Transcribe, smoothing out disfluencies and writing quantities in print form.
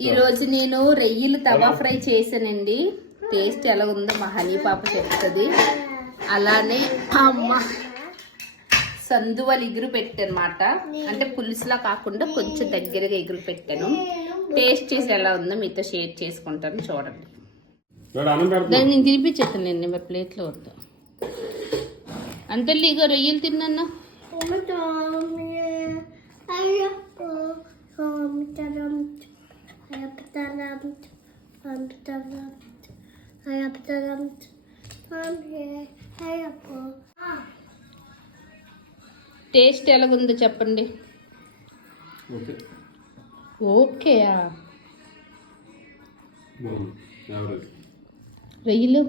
ఈరోజు నేను రొయ్యలు తవా ఫ్రై చేశానండి. టేస్ట్ ఎలా ఉందో మా హనీ పాప చెప్తుంది. అలానే అమ్మ సందువలు ఎగురు పెట్టానమాట. అంటే పులుసులా కాకుండా కొంచెం దగ్గరగా ఎగురు పెట్టాను. టేస్ట్ చేసి ఎలా ఉందో మీతో షేర్ చేసుకుంటాను, చూడండి. దాన్ని నేను తినిపించేస్తాను. మరి ప్లేట్లో వద్దు అంతే. ఇక రొయ్యలు తిన్నా టేస్ట్ ఎలాగుందో చెప్పండి. ఓకేయా రొయ్యలు